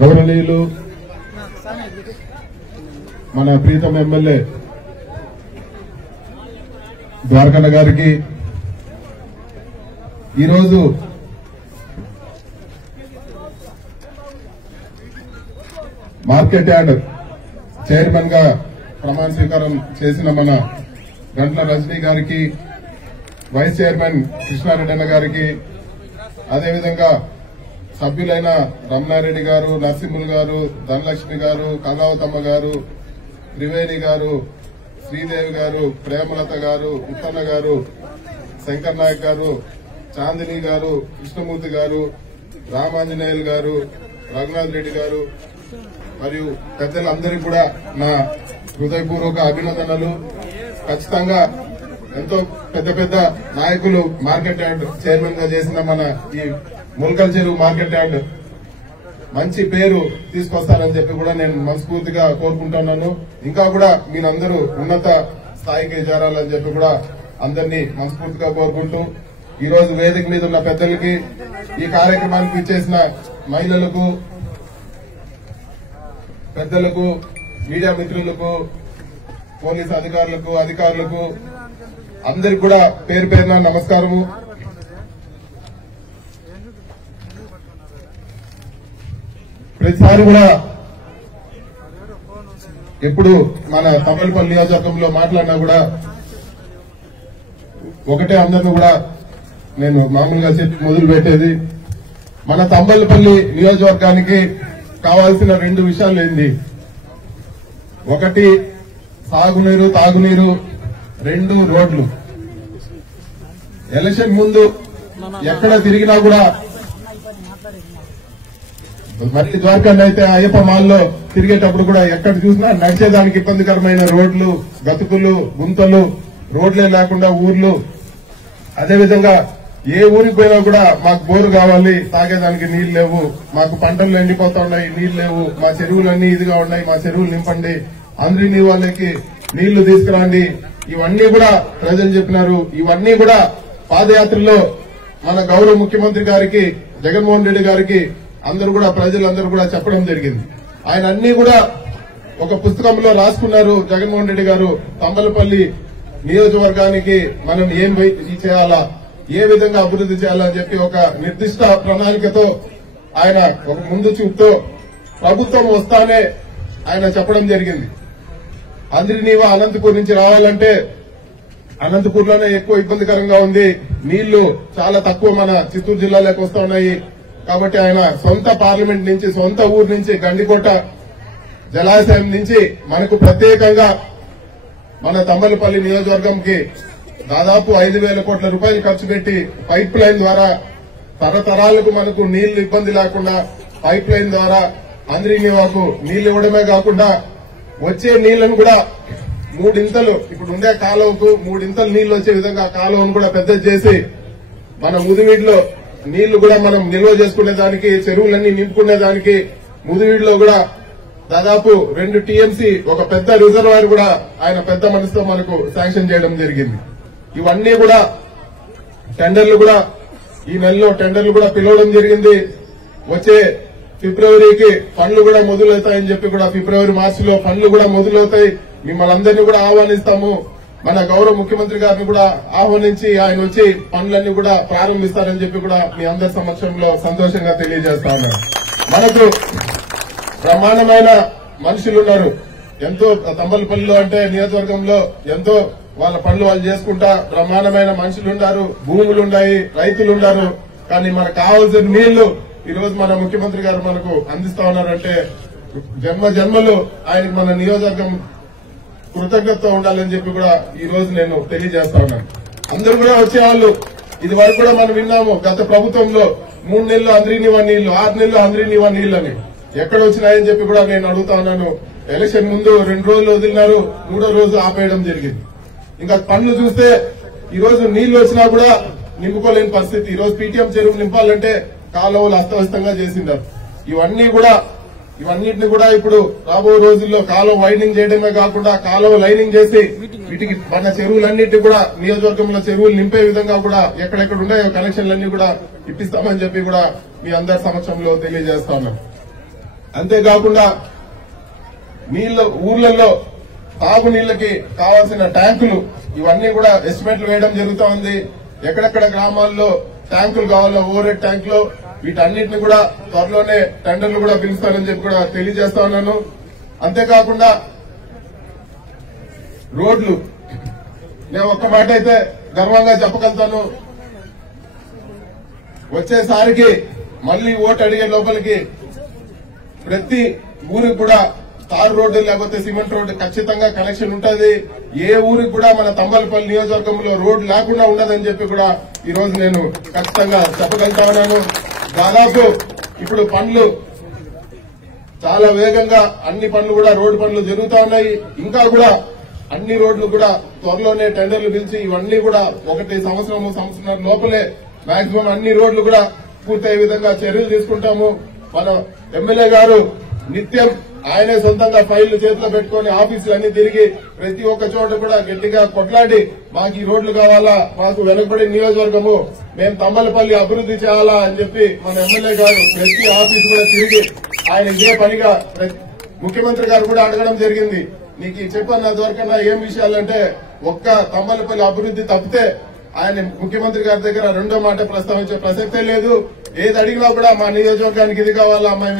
గౌరవనీయులు మన ప్రీతం ఎమ్మెల్యే ద్వారకన్న గారికి ఈరోజు మార్కెట్ యార్డ్ చైర్మన్ గా ప్రమాణ స్వీకారం చేసిన మన గంట్ల రజనీ గారికి, వైస్ చైర్మన్ కృష్ణారెడ్డి అన్న గారికి, అదేవిధంగా సభ్యులైన రమణారెడ్డి గారు, నరసింహులు గారు, ధనలక్ష్మి గారు, కళావతమ్మ గారు, త్రివేణి గారు, శ్రీదేవి గారు, ప్రేమలత గారు, ఉత్తన్న గారు, శంకర్ నాయక్ గారు, చాందిని గారు, కృష్ణమూర్తి గారు, రామాంజనేయులు గారు, రఘునాథ్ రెడ్డి గారు మరియు పెద్దలందరికీ కూడా నా హృదయపూర్వక అభినందనలు. ఖచ్చితంగా ఎంతో పెద్ద పెద్ద నాయకులు మార్కెట్ యార్డ్ చైర్మన్ గా చేసిన మన ఈ ముల్కల్ చెరువు మార్కెట్ యార్డ్ మంచి పేరు తీసుకొస్తారని చెప్పి కూడా నేను మనస్ఫూర్తిగా కోరుకుంటున్నాను. ఇంకా కూడా మీరందరూ ఉన్నత స్థాయికి చేరాలని చెప్పి కూడా అందరినీ మనస్ఫూర్తిగా కోరుకుంటూ, ఈ రోజు వేదిక మీద ఉన్న పెద్దలకి, ఈ కార్యక్రమానికి ఇచ్చేసిన మహిళలకు, పెద్దలకు, మీడియా మిత్రులకు, పోలీసు అధికారులకు అందరికి కూడా పేరు పేరున నమస్కారము. ప్రతిసారి కూడా ఎప్పుడు మన తంబలపల్లి నియోజకవర్గంలో మాట్లాడినా కూడా ఒకటే అందరిని కూడా నేను మామూలుగా చెప్పి మొదలు పెట్టేది, మన తంబలపల్లి నియోజకవర్గానికి కావాల్సిన 2 విషయాలు ఏంది? ఒకటి సాగునీరు, తాగునీరు, 2 రోడ్లు. ఎలక్షన్ ముందు ఎక్కడ తిరిగినా కూడా మరి ద్వారకాన్ని అయితే అయ్యప్ప మాల్లో తిరిగేటప్పుడు కూడా ఎక్కడ చూసినా నడిచేదానికి ఇబ్బందికరమైన రోడ్లు, గతుకులు, గుంతలు, రోడ్లే లేకుండా ఊర్లు. అదేవిధంగా ఏ ఊరికి పోయినా కూడా మాకు బోరు కావాలి, తాగేదానికి నీళ్లు లేవు, మాకు పంటలు ఎండిపోతా ఉన్నాయి, నీళ్లు లేవు, మా చెరువులన్నీ ఇదిగా ఉన్నాయి, మా చెరువులు నింపండి, అందరి వాళ్ళకి నీళ్లు తీసుకురండి. ఇవన్నీ కూడా ప్రజలు చెప్పినారు. ఇవన్నీ కూడా పాదయాత్రలో మన గౌరవ ముఖ్యమంత్రి గారికి, జగన్మోహన్ రెడ్డి గారికి అందరూ కూడా ప్రజలందరూ కూడా చెప్పడం జరిగింది. ఆయన అన్ని కూడా ఒక పుస్తకంలో రాసుకున్నారు. జగన్మోహన్ రెడ్డి గారు తంబలపల్లి నియోజకవర్గానికి మనం ఏం చేయాలా, ఏ విధంగా అభివృద్ది చేయాలని చెప్పి ఒక నిర్దిష్ట ప్రణాళికతో ఆయన ఒక ముందు చూపుతో ప్రభుత్వం వస్తానే ఆయన చెప్పడం జరిగింది. అందరినీవా అనంతపూర్ నుంచి రావాలంటే అనంతపూర్ లోనే ఎక్కువ ఇబ్బందికరంగా ఉంది, నీళ్లు చాలా తక్కువ మన చిత్తూరు జిల్లాలోకి వస్తా ఉన్నాయి. కాబట్టి ఆయన సొంత పార్లమెంట్ నుంచి, సొంత ఊరు నుంచి, గండికోట జలాశయం నుంచి మనకు ప్రత్యేకంగా మన తంబలపల్లి నియోజకవర్గంకి దాదాపు 5,000 కోట్ల రూపాయలు ఖర్చు పెట్టి పైప్ లైన్ ద్వారా తరతరాలకు మనకు నీళ్లు ఇబ్బంది లేకుండా పైప్ లైన్ ద్వారా అందరినీవాకు నీళ్లు ఇవ్వడమే కాకుండా వచ్చే నీళ్లను కూడా 3 ఇంతలు, ఇప్పుడు ఉండే కాలువకు 3 ఇంతలు నీళ్లు వచ్చే విధంగా కాలువను కూడా పెద్దది చేసి మన ముదివీడిలో నీళ్లు కూడా మనం నిల్వ చేసుకునేదానికి, చెరువులన్నీ నింపుకునేదానికి ముదివీడిలో కూడా దాదాపు 2 టీఎంసీ ఒక పెద్ద రిజర్వాయర్ కూడా ఆయన పెద్ద మనసుతో మనకు శాంక్షన్ చేయడం జరిగింది. ఇవన్నీ కూడా టెండర్లు కూడా ఈ నెలలో టెండర్లు కూడా పిలవడం జరిగింది. వచ్చే ఫిబ్రవరికి పనులు కూడా మొదలవుతాయని చెప్పి కూడా ఫిబ్రవరి, మార్చిలో పనులు కూడా మొదలవుతాయి. మిమ్మల్ని అందరినీ కూడా ఆహ్వానిస్తాము. మన గౌరవ ముఖ్యమంత్రి గారిని కూడా ఆహ్వానించి ఆయన వచ్చి పనులన్నీ కూడా ప్రారంభిస్తారని చెప్పి కూడా మీ అందరి సమక్షంలో సంతోషంగా తెలియజేస్తా ఉన్నాను. మనకు బ్రహ్మాండమైన మనుషులున్నారు. ఎంతో తంబలపల్లిలో అంటే నియోజకవర్గంలో ఎంతో వాళ్ళ పనులు వాళ్ళు చేసుకుంటా బ్రహ్మాండమైన మనుషులున్నారు, భూములున్నాయి, రైతులున్నారు. కానీ మనకు కావాల్సిన నీళ్లు ఈ రోజు మన ముఖ్యమంత్రి గారు మనకు అందిస్తా ఉన్నారంటే జన్మలు ఆయనకు మన నియోజకవర్గం కృతజ్ఞతతో ఉండాలని చెప్పి కూడా ఈ రోజు నేను తెలియజేస్తా ఉన్నాను. అందరూ కూడా వచ్చేవాళ్లు. ఇది వరకు కూడా మనం విన్నాము గత ప్రభుత్వంలో 3 నెలలు అందరినీవా నీళ్లు, 6 నెలలు అందరినీవా నీళ్లని ఎక్కడ వచ్చినాయని చెప్పి కూడా నేను అడుగుతా ఉన్నాను. ఎలక్షన్ ముందు 2 రోజులు వదిలినారు, 3వ రోజు ఆపేయడం జరిగింది. ఇంకా పనులు చూస్తే ఈ రోజు నీళ్లు వచ్చినా కూడా నింపుకోలేని పరిస్థితి. ఈ రోజు పీటీఎం చెరువు నింపాలంటే కాలువలు అస్తవ్యస్తంగా చేసిండారు. ఇవన్నిటిని కూడా ఇప్పుడు రాబో రోజుల్లో కాలువ వైడింగ్ చేయడమే కాకుండా కాలువ లైనింగ్ చేసి వీటికి మన చెరువులన్నింటినీ కూడా నియోజకవర్గంలో చెరువులు నింపే విధంగా కూడా ఎక్కడెక్కడ ఉన్నాయో కనెక్షన్లన్నీ కూడా ఇప్పిస్తామని చెప్పి కూడా మీ అందరి సమక్షంలో తెలియజేస్తా ఉన్నాం. అంతేకాకుండా ఊర్లలో తాగునీళ్లకి కావాల్సిన ట్యాంకులు ఇవన్నీ కూడా ఎస్టిమేట్లు వేయడం జరుగుతూ ఉంది. ఎక్కడెక్కడ గ్రామాల్లో ట్యాంకులు కావాలో ఓవర్ హెడ్ ట్యాంకులు వీటన్నిటిని కూడా త్వరలోనే టెండర్లు కూడా పిలుస్తానని చెప్పి కూడా తెలియజేస్తా ఉన్నాను. అంతేకాకుండా రోడ్లు నేను ఒక్క మాట అయితే గర్వంగా చెప్పగలుగుతాను. వచ్చేసారికి మళ్లీ ఓటు అడిగే లోపలికి ప్రతి ఊరికి కూడా తారు రోడ్డు లేకపోతే సిమెంట్ రోడ్డు ఖచ్చితంగా కనెక్షన్ ఉంటుంది. ఏ ఊరికి కూడా మన తంబలపల్లి నియోజకవర్గంలో రోడ్డు లేకుండా ఉండదని చెప్పి కూడా ఈ రోజు నేను ఖచ్చితంగా చెప్పగలుగుతా ఉన్నాను. దాదాపు ఇప్పుడు పనులు చాలా వేగంగా అన్ని పనులు కూడా రోడ్డు పనులు జరుగుతా ఉన్నాయి. ఇంకా కూడా అన్ని రోడ్లు కూడా త్వరలోనే టెండర్లు పిలిచి ఇవన్నీ కూడా 1 సంవత్సరం లోపలే మాక్సిమం అన్ని రోడ్లు కూడా పూర్తయ్యే విధంగా చర్యలు తీసుకుంటాము. మన ఎమ్మెల్యే గారు నిత్యం ఆయనే సొంతంగా ఫైళ్లు చేతిలో పెట్టుకుని ఆఫీసులన్నీ తిరిగి ప్రతి ఒక్క చోట కూడా గట్టిగా కొట్లాడి మాకు ఈ రోడ్లు కావాలా, మాకు వెనుకబడి నియోజకవర్గము మేము తంబలపల్లి అభివృద్ది చేయాలా అని చెప్పి మన ఎమ్మెల్యే గారు ప్రతి ఆఫీసు కూడా తిరిగి ఆయన ఇదే పనిగా ముఖ్యమంత్రి గారు కూడా అడగడం జరిగింది. నీకు చెప్పన్న దొరకన్నా ఏం విషయాలంటే ఒక్క తంబలపల్లి అభివృద్ది తప్పితే ఆయన ముఖ్యమంత్రి గారి దగ్గర రెండో మాట ప్రస్తావించే ప్రసక్తే లేదు. ఏది అడిగినా కూడా మా నియోజకవర్గానికి ఇది కావాలా, మేము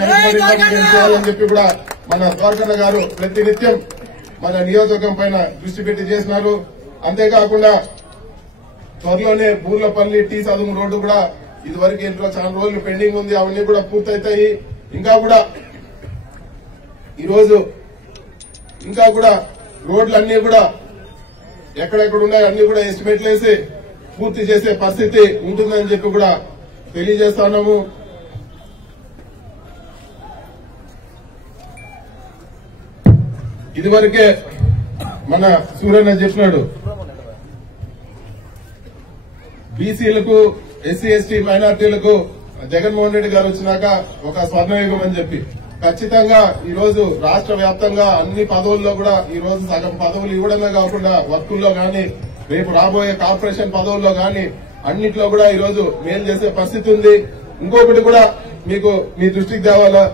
చేయాలని చెప్పి కూడా మన ద్వారకన్న గారు ప్రతినిత్యం మన నియోజకవర్గం పైన దృష్టి పెట్టి చేసినారు. అంతేకాకుండా త్వరలోనే బూర్లపల్లి టీ సదుము రోడ్డు కూడా ఇదివరకు ఇంట్లో చాలా రోజులు పెండింగ్ ఉంది, అవన్నీ కూడా పూర్తవుతాయి. ఇంకా కూడా ఈరోజు ఇంకా కూడా రోడ్లన్నీ కూడా ఎక్కడెక్కడ ఉన్నాయో అన్ని కూడా ఎస్టిమేట్లు వేసి పూర్తి చేసే పరిస్థితి ఉంటుందని చెప్పి కూడా తెలియజేస్తున్నాము. ఇదివరకే మన సూర్యన్న చెప్పినాడు, బీసీలకు ఎస్సీ ఎస్టీ మైనార్టీలకు జగన్మోహన్ రెడ్డి గారు వచ్చినాక ఒక స్వర్ణయుగం అని చెప్పి ఖచ్చితంగా ఈ రోజు రాష్ట్ర వ్యాప్తంగా అన్ని పదవుల్లో కూడా ఈ రోజు సగం పదవులు ఇవ్వడమే కాకుండా వర్కుల్లో గాని రేపు రాబోయే కార్పొరేషన్ పదవుల్లో గాని అన్నిట్లో కూడా ఈ రోజు మేలు చేసే పరిస్థితి ఉంది. ఇంకొకటి కూడా మీకు మీ దృష్టికి తేవాలా,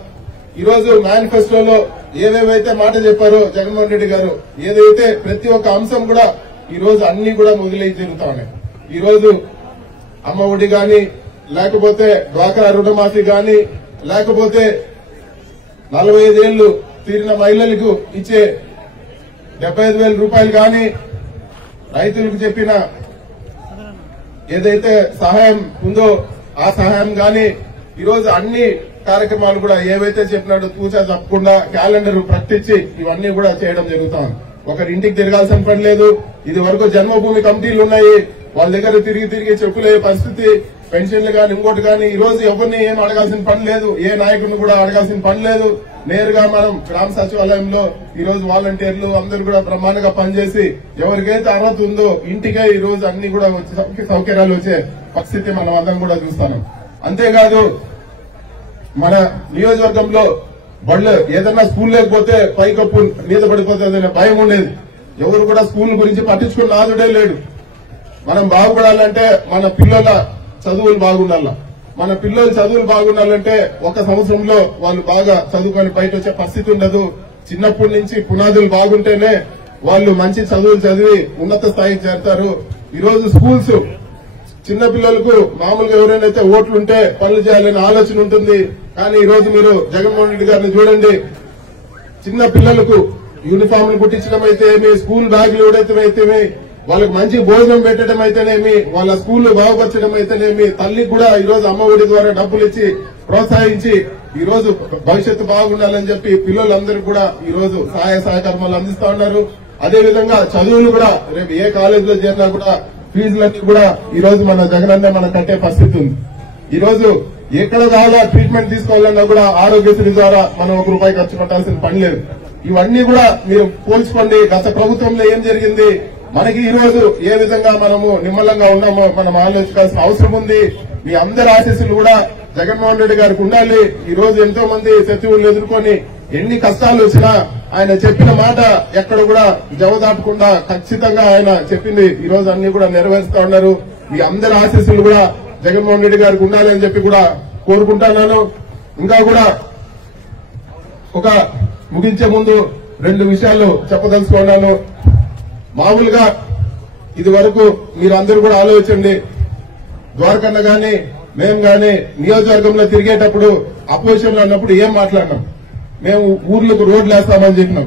ఈ రోజు మేనిఫెస్టోలో ఏవేవైతే మాట చెప్పారో జగన్మోహన్ రెడ్డి గారు, ఏదైతే ప్రతి ఒక్క అంశం కూడా ఈ రోజు అన్ని కూడా మొదలై జరుగుతా ఉన్నాయి. ఈ రోజు అమ్మ ఒడి గాని, లేకపోతే డ్వాక్రా రుణమాఫీ గాని, లేకపోతే 45 ఏళ్లు తీరిన మహిళలకు ఇచ్చే 75,000 రూపాయలు గాని, రైతులకు చెప్పిన ఏదైతే సహాయం ఉందో ఆ సహాయం గాని, ఈరోజు అన్ని కార్యక్రమాలు కూడా ఏవైతే చెప్పినాడో తూచా తప్పకుండా క్యాలెండర్ ప్రకటించి ఇవన్నీ కూడా చేయడం జరుగుతాం. ఒకరి ఇంటికి తిరగాల్సిన పని లేదు. ఇది వరకు జన్మభూమి కమిటీలు ఉన్నాయి, వాళ్ళ దగ్గర తిరిగి చెప్పులే పరిస్థితి, పెన్షన్లు గాని ఇంకోటి గాని ఈ రోజు ఎవరిని ఏం అడగాల్సిన పని లేదు, ఏ నాయకుడిని కూడా అడగాల్సిన పని లేదు. నేరుగా మనం గ్రామ సచివాలయంలో ఈ రోజు వాలంటీర్లు అందరూ కూడా బ్రహ్మాండంగా పనిచేసి ఎవరికైతే అర్హత ఉందో ఇంటికే ఈ రోజు అన్ని కూడా సౌకర్యాలు వచ్చే పరిస్థితి మనం అందరం కూడా చూస్తాం. అంతేకాదు మన నియోజకవర్గంలో బళ్ళు ఏదన్నా స్కూల్ లేకపోతే పైకప్పు మీద పడిపోతుందనే భయం ఉండేది. ఎవరు కూడా స్కూల్ గురించి పట్టించుకున్న నాదుడే లేడు. మనం బాగుపడాలంటే మన పిల్లల చదువులు బాగుండాల. మన పిల్లలు చదువులు బాగుండాలంటే ఒక సంవత్సరంలో వాళ్ళు బాగా చదువుకొని బయట వచ్చే పరిస్థితి ఉండదు. చిన్నప్పటి నుంచి పునాదులు బాగుంటేనే వాళ్ళు మంచి చదువులు చదివి ఉన్నత స్థాయికి చేరతారు. ఈరోజు స్కూల్స్ చిన్న పిల్లలకు మామూలుగా ఎవరైనా ఓట్లుంటే పనులు చేయాలనే ఆలోచన ఉంటుంది. కానీ ఈ రోజు మీరు జగన్మోహన్ రెడ్డి గారిని చూడండి, చిన్న పిల్లలకు యూనిఫామ్లు కుట్టించడం అయితే ఏమి, స్కూల్ బ్యాగులు ఇవ్వడం అయితేమి, వాళ్ళకి మంచి భోజనం పెట్టడం అయితేనేమి, వాళ్ళ స్కూళ్లు బాగుపరచడం అయితేనేమి, తల్లికి కూడా ఈ రోజు అమ్మ ఒడి ద్వారా డబ్బులు ఇచ్చి ప్రోత్సహించి ఈ రోజు భవిష్యత్తు బాగుండాలని చెప్పి పిల్లలందరికీ కూడా ఈ రోజు సహాయ సహకారాలు అందిస్తా ఉన్నారు. అదేవిధంగా చదువులు కూడా రేపు ఏ కాలేజీలో చేరినా కూడా ఫీజులన్నీ కూడా ఈ రోజు మన జగనన్నే మనం కట్టే పరిస్థితి ఉంది. ఈ రోజు ఎక్కడ కావాలా ట్రీట్మెంట్ తీసుకోవాలన్నా కూడా ఆరోగ్యశ్రీ ద్వారా మనం ₹1 ఖర్చు పెట్టాల్సిన పని లేదు. ఇవన్నీ కూడా మీరు పోల్చుకోండి. గత ప్రభుత్వంలో ఏం జరిగింది, మనకి ఈ రోజు ఏ విధంగా మనము నిమ్మలంగా ఉన్నామో మనం ఆలోచించాల్సిన అవసరం ఉంది. మీ అందరి ఆశీస్సులు కూడా జగన్మోహన్ రెడ్డి గారికి ఉండాలి. ఈ రోజు ఎంతో మంది శత్రువులు ఎదుర్కొని ఎన్ని కష్టాలు వచ్చినా ఆయన చెప్పిన మాట ఎక్కడ కూడా జవదాటకుండా ఖచ్చితంగా ఆయన చెప్పింది ఈ రోజు అన్ని కూడా నెరవేరుస్తా ఉన్నారు. మీ అందరి ఆశీస్సులు కూడా జగన్మోహన్ రెడ్డి గారికి ఉండాలి అని చెప్పి కూడా కోరుకుంటున్నాను. ఇంకా కూడా ఒక ముగించే ముందు 2 విషయాలు చెప్పదలుచుకున్నాను. మామూలుగా ఇది వరకు మీరందరూ కూడా ఆలోచించండి. ద్వారకన్న గాని మేము గాని నియోజకవర్గంలో తిరిగేటప్పుడు అపోజిషన్ లో ఉన్నప్పుడు ఏం మాట్లాడినాం? మేము ఊర్లకు రోడ్లు వేస్తామని చెప్పినాం,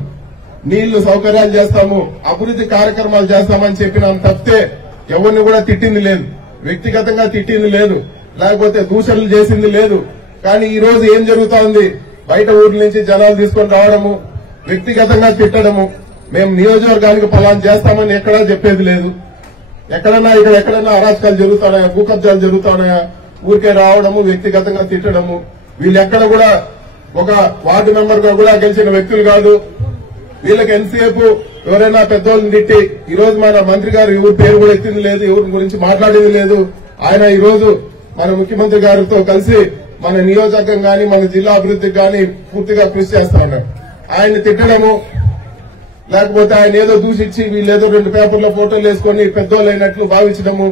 నీళ్లు సౌకర్యాలు చేస్తాము, అభివృద్ధి కార్యక్రమాలు చేస్తామని చెప్పినాం తప్పితే ఎవరిని కూడా తిట్టింది లేదు, వ్యక్తిగతంగా తిట్టింది లేదు, లేకపోతే దూషణలు చేసింది లేదు. కానీ ఈ రోజు ఏం జరుగుతా ఉంది? బయట ఊర్ల నుంచి జనాలు తీసుకొని రావడము, వ్యక్తిగతంగా తిట్టడము. మేము నియోజకవర్గానికి పలానా చేస్తామని ఎక్కడా చెప్పేది లేదు. ఎక్కడైనా అరాచకాలు జరుగుతున్నాయా, భూకబ్జాలు జరుగుతున్నాయా? ఊరికే రావడము, వ్యక్తిగతంగా తిట్టడము. వీళ్ళు ఎక్కడ కూడా ఒక వార్డు మెంబర్ గా కూడా గెలిచిన వ్యక్తులు కాదు. వీళ్ళకి ఎంతసేపు ఎవరైనా పెద్దోళ్ళని తిట్టి, ఈ రోజు మన మంత్రి గారు ఎవరి పేరు కూడా ఎత్తింది లేదు, ఎవరి గురించి మాట్లాడేది లేదు. ఆయన ఈ రోజు మన ముఖ్యమంత్రి గారితో కలిసి మన నియోజకవర్గం గాని మన జిల్లా అభివృద్ధికి గాని పూర్తిగా కృషి చేస్తా ఉన్నారు. ఆయన తిట్టడము, లేకపోతే ఆయన ఏదో దూషించి వీళ్ళేదో 2 పేపర్ల ఫోటోలు వేసుకుని పెద్దోళ్ళు అయినట్లు భావించడము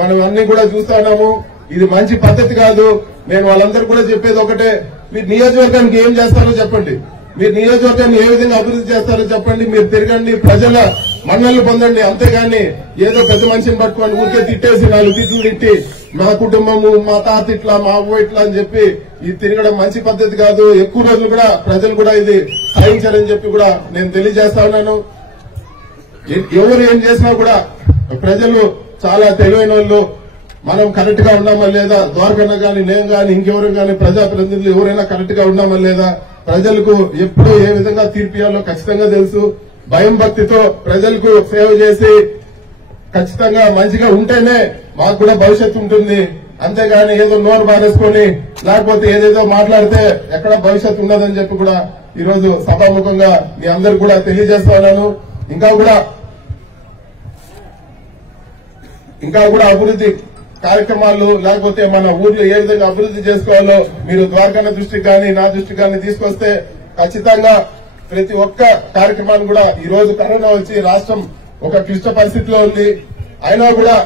మనం అన్ని కూడా చూస్తున్నాము. ఇది మంచి పద్ధతి కాదు. నేను వాళ్ళందరూ కూడా చెప్పేది ఒకటే, మీరు నియోజకవర్గానికి ఏం చేస్తారో చెప్పండి, మీరు నియోజకవర్గాన్ని ఏ విధంగా అభివృద్ధి చేస్తారో చెప్పండి. మీరు తిరగండి, ప్రజల మన్నలు పొందండి. అంతేగాని ఏదో పెద్ద మనిషిని పట్టుకోండి ఊరికే తిట్టేసి 4 తిట్లు తిట్టి మా కుటుంబము, మా తాత ఇట్లా, మా అవ్వ ఇట్లా అని చెప్పి ఇది తిరగడం మంచి పద్ధతి కాదు. ఎక్కువ రోజులు కూడా ప్రజలు కూడా ఇది సహించారని చెప్పి కూడా నేను తెలియజేస్తా ఉన్నాను. ఎవరు ఏం చేసినా కూడా ప్రజలు చాలా తెలివైన వాళ్ళు. మనం కరెక్ట్ గా ఉన్నామా లేదా, ద్వారకన్న గాని నేను గాని ఇంకెవరు గాని ప్రజాప్రతినిధులు ఎవరైనా కరెక్ట్ గా ఉన్నామా లేదా, ప్రజలకు ఎప్పుడు ఏ విధంగా తీర్పియాలో ఖచ్చితంగా తెలుసు. భయం భక్తితో ప్రజలకు సేవ చేసి ఖచ్చితంగా మంచిగా ఉంటేనే మాకు కూడా భవిష్యత్తు ఉంటుంది. అంతేగాని ఏదో నోరు బారేసుకొని లేకపోతే ఏదేదో మాట్లాడితే ఎక్కడ భవిష్యత్తు ఉండదని చెప్పి కూడా ఈ రోజు సభాముఖంగా మీ అందరు కూడా తెలియజేస్తా ఉన్నాను. ఇంకా కూడా అభివృద్ధి కార్యక్రమాలు లేకపోతే మన ఊర్లో ఏ విధంగా అభివృద్ధి చేసుకోవాలో మీరు ద్వారకన్న దృష్టికి కానీ నా దృష్టికి కానీ తీసుకొస్తే ఖచ్చితంగా ప్రతి ఒక్క కార్యక్రమాన్ని కూడా ఈ రోజు కరోనా వచ్చి రాష్ట్రం ఒక క్లిష్ట పరిస్థితిలో ఉంది. అయినా కూడా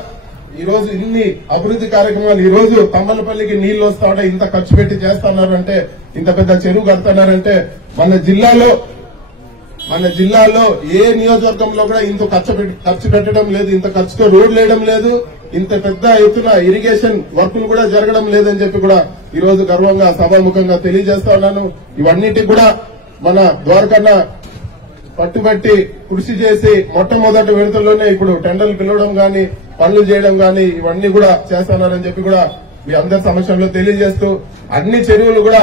ఈ రోజు ఇన్ని అభివృద్ధి కార్యక్రమాలు, ఈ రోజు తమ్మలపల్లికి నీళ్లు వస్తా ఉంటే ఇంత ఖర్చు పెట్టి చేస్తున్నారంటే, ఇంత పెద్ద చెరువు కడుతున్నారంటే మన జిల్లాలో ఏ నియోజకవర్గంలో కూడా ఇంత ఖర్చు పెట్టడం లేదు, ఇంత ఖర్చుతో రోడ్లు వేయడం లేదు, ఇంత పెద్ద ఎత్తున ఇరిగేషన్ వర్కులు కూడా జరగడం లేదని చెప్పి కూడా ఈ రోజు గర్వంగా సభాముఖంగా తెలియజేస్తా ఉన్నాను. ఇవన్నిటికి కూడా మన ద్వారకన్న పట్టుబట్టి కృషి చేసి మొట్టమొదటి విడతల్లోనే ఇప్పుడు టెండర్లు పిలవడం గాని, పనులు చేయడం గాని ఇవన్నీ కూడా చేస్తున్నారని చెప్పి కూడా మీ అందరి సమక్షంలో తెలియజేస్తూ, అన్ని చెరువులు కూడా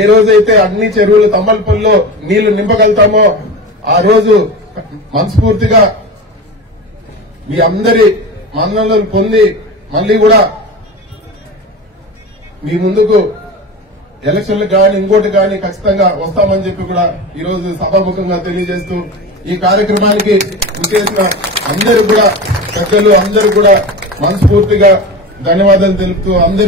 ఏ రోజైతే అన్ని చెరువులు తమ్మలపల్లిలో నీళ్లు నింపగలుగుతామో ఆ రోజు మనస్ఫూర్తిగా మీ అందరి మన్ననలు పొంది మళ్లీ కూడా మీ ముందుకు ఎలక్షన్లు కానీ ఇంకోటి కానీ ఖచ్చితంగా వస్తామని చెప్పి కూడా ఈ రోజు సభాముఖంగా తెలియజేస్తూ, ఈ కార్యక్రమానికి విచ్చేసిన అందరూ కూడా పెద్దలు అందరూ కూడా మనస్ఫూర్తిగా ధన్యవాదాలు తెలుపుతూ అందరూ